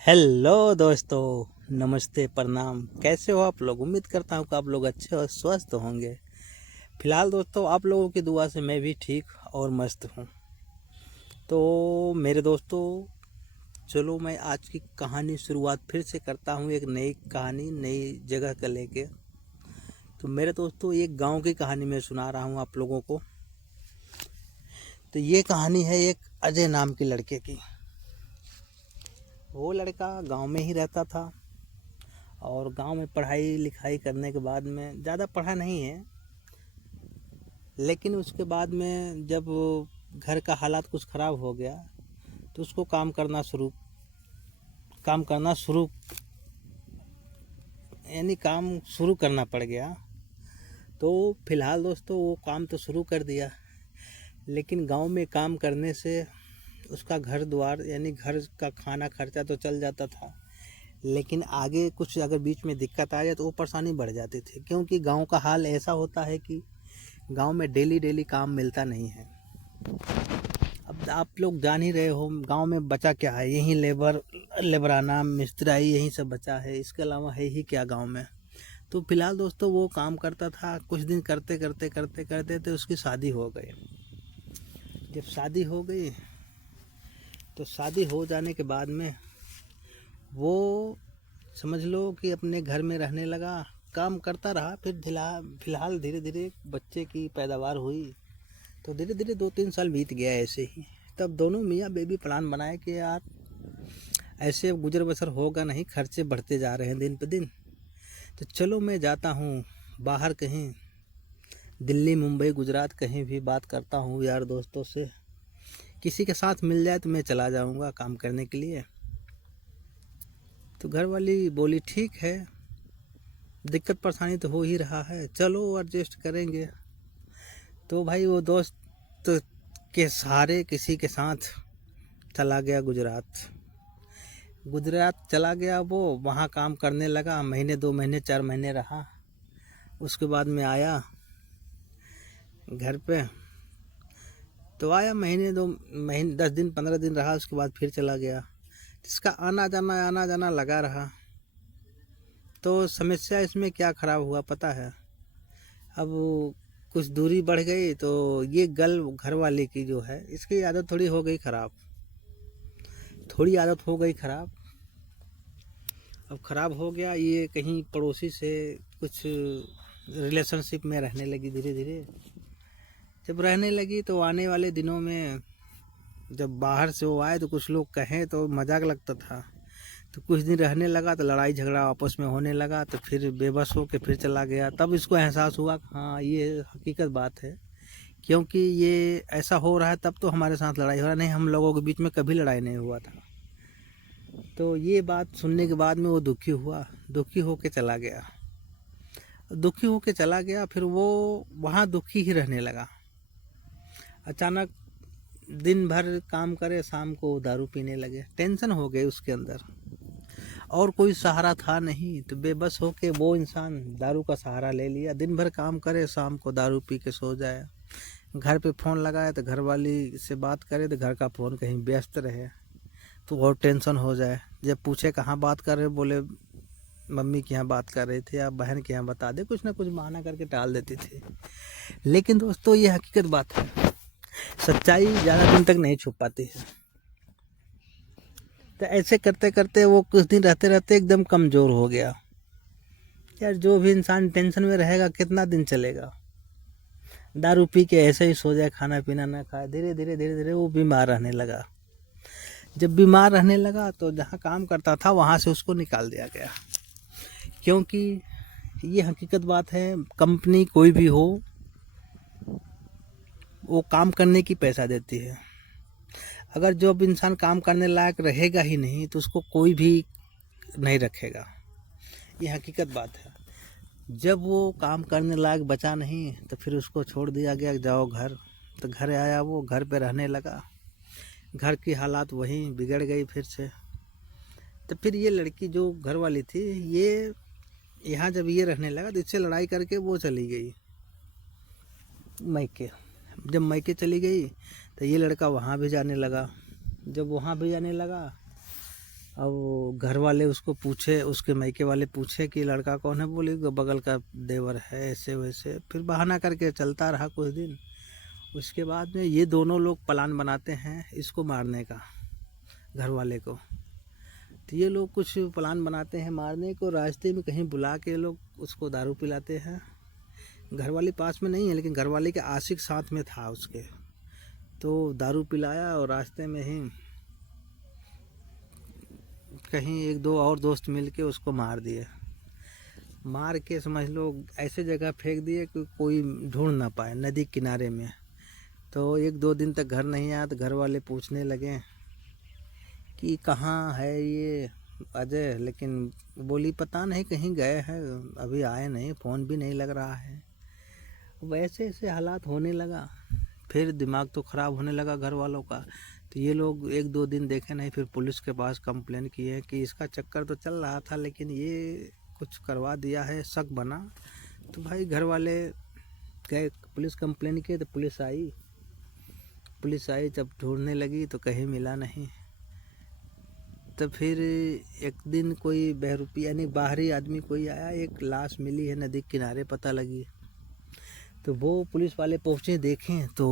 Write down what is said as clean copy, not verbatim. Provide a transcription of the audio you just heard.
Hello दोस्तों, नमस्ते, प्रणाम। कैसे हो आप लोग? उम्मीद करता हूँ कि आप लोग अच्छे और स्वस्थ होंगे। फिलहाल दोस्तों, आप लोगों की दुआ से मैं भी ठीक और मस्त हूँ। तो मेरे दोस्तों, चलो मैं आज की कहानी शुरुआत फिर से करता हूँ, एक नई कहानी नई जगह का लेके। तो मेरे दोस्तों, एक गांव की कहानी मैं सुना रहा हूँ आप लोगों को। तो ये कहानी है एक अजय नाम के लड़के की। वो लड़का गांव में ही रहता था और गांव में पढ़ाई लिखाई करने के बाद में ज़्यादा पढ़ा नहीं है, लेकिन उसके बाद में जब घर का हालात कुछ ख़राब हो गया तो उसको काम शुरू करना पड़ गया। तो फिलहाल दोस्तों, वो काम तो शुरू कर दिया, लेकिन गांव में काम करने से उसका घर द्वार यानी घर का खाना खर्चा तो चल जाता था, लेकिन आगे कुछ अगर बीच में दिक्कत आ जाए तो वो परेशानी बढ़ जाती थी। क्योंकि गांव का हाल ऐसा होता है कि गांव में डेली डेली काम मिलता नहीं है। अब आप लोग जान ही रहे हो, गांव में बचा क्या है? यही लेबराना मिस्त्री यही सब बचा है, इसके अलावा है ही क्या गांव में। तो फिलहाल दोस्तों, वो काम करता था। कुछ दिन करते करते करते करते तो उसकी शादी हो गई। जब शादी हो गई तो शादी हो जाने के बाद में वो समझ लो कि अपने घर में रहने लगा, काम करता रहा। फिर फिलहाल धीरे धीरे बच्चे की पैदावार हुई। तो धीरे धीरे 2-3 साल बीत गया ऐसे ही। तब दोनों मियाँ बीवी प्लान बनाए कि यार ऐसे गुजर बसर होगा नहीं, खर्चे बढ़ते जा रहे हैं दिन पे दिन। तो चलो मैं जाता हूँ बाहर कहीं, दिल्ली मुंबई गुजरात कहीं भी बात करता हूँ यार दोस्तों से, किसी के साथ मिल जाए तो मैं चला जाऊँगा काम करने के लिए। तो घर वाली बोली ठीक है, दिक्कत परेशानी तो हो ही रहा है, चलो एडजस्ट करेंगे। तो भाई वो दोस्त के सहारे किसी के साथ चला गया गुजरात। गुजरात चला गया वो, वहाँ काम करने लगा। महीने 2 महीने 4 महीने रहा। उसके बाद में आया घर पे। तो आया महीने 2 महीने 10 दिन 15 दिन रहा, उसके बाद फिर चला गया। इसका आना जाना लगा रहा। तो समस्या इसमें क्या ख़राब हुआ पता है? अब कुछ दूरी बढ़ गई तो ये घर वाले की जो है, इसकी आदत थोड़ी हो गई ख़राब। अब ख़राब हो गया। ये कहीं पड़ोसी से कुछ रिलेशनशिप में रहने लगी। धीरे धीरे जब रहने लगी तो आने वाले दिनों में जब बाहर से वो आए तो कुछ लोग कहें तो मजाक लगता था। तो कुछ दिन रहने लगा तो लड़ाई झगड़ा आपस में होने लगा। तो फिर बेबस हो के फिर चला गया। तब इसको एहसास हुआ कि हाँ, ये हकीकत बात है, क्योंकि ये ऐसा हो रहा है तब तो हमारे साथ लड़ाई हो रहा नहीं, हम लोगों के बीच में कभी लड़ाई नहीं हुआ था। तो ये बात सुनने के बाद में वो दुखी होके चला गया। फिर वो वहाँ दुखी ही रहने लगा। अचानक दिन भर काम करे, शाम को दारू पीने लगे। टेंशन हो गई उसके अंदर और कोई सहारा था नहीं। तो बेबस होके वो इंसान दारू का सहारा ले लिया। दिन भर काम करे, शाम को दारू पी के सो जाए। घर पे फ़ोन लगाए तो घर वाली से बात करे तो घर का फ़ोन कहीं व्यस्त रहे तो और टेंशन हो जाए। जब पूछे कहाँ बात कर रहे, बोले मम्मी के यहाँ बात कर रहे थे या बहन के यहाँ, बता दे, कुछ ना कुछ बहाना करके टाल देती थी। लेकिन दोस्तों, ये हकीकत बात है, सच्चाई ज़्यादा दिन तक नहीं छुप पाती है। तो ऐसे करते करते वो कुछ दिन रहते रहते एकदम कमज़ोर हो गया। यार, जो भी इंसान टेंशन में रहेगा कितना दिन चलेगा? दारू पी के ऐसे ही सो जाए, खाना पीना ना खाए। धीरे धीरे वो बीमार रहने लगा। जब बीमार रहने लगा तो जहाँ काम करता था वहाँ से उसको निकाल दिया गया। क्योंकि ये हकीकत बात है, कंपनी कोई भी हो वो काम करने की पैसा देती है। अगर जो अब इंसान काम करने लायक रहेगा ही नहीं तो उसको कोई भी नहीं रखेगा। ये हकीकत बात है। जब वो काम करने लायक बचा नहीं तो फिर उसको छोड़ दिया गया, जाओ घर। तो घर आया, वो घर पे रहने लगा। घर की हालात वहीं बिगड़ गई फिर से। तो फिर ये लड़की जो घर वाली थी, ये यहाँ जब ये रहने लगा तो इससे लड़ाई करके वो चली गई मैके। जब मैके चली गई तो ये लड़का वहाँ भी जाने लगा। जब वहाँ भी जाने लगा अब घर वाले उसको पूछे, उसके मायके वाले पूछे कि लड़का कौन है, बोली बगल का देवर है, ऐसे वैसे। फिर बहाना करके चलता रहा कुछ दिन। उसके बाद में ये दोनों लोग प्लान बनाते हैं इसको मारने का, घर वाले को। तो ये लोग कुछ प्लान बनाते हैं मारने को, रास्ते में कहीं बुला के लोग उसको दारू पिलाते हैं। घर वाले पास में नहीं है, लेकिन घर वाले के आशिक साथ में था उसके, तो दारू पिलाया और रास्ते में ही कहीं एक दो और दोस्त मिल के उसको मार दिए। मार के समझ लो ऐसे जगह फेंक दिए कि कोई ढूंढ ना पाए, नदी किनारे में। तो एक दो दिन तक घर नहीं आया, तो घर वाले पूछने लगे कि कहाँ है ये अजय, लेकिन बोली पता नहीं कहीं गए हैं, अभी आए नहीं, फ़ोन भी नहीं लग रहा है। वैसे ऐसे हालात होने लगा, फिर दिमाग तो ख़राब होने लगा घर वालों का। तो ये लोग एक दो दिन देखे नहीं, फिर पुलिस के पास कंप्लेन किए कि इसका चक्कर तो चल रहा था, लेकिन ये कुछ करवा दिया है, शक बना। तो भाई घर वाले गए, पुलिस कंप्लेन किए, तो पुलिस आई जब ढूंढने लगी तो कहीं मिला नहीं। तो फिर एक दिन कोई बहरूपी यानी बाहरी आदमी कोई आया, एक लाश मिली है नदी किनारे, पता लगी। तो वो पुलिस वाले पहुँचे, देखें तो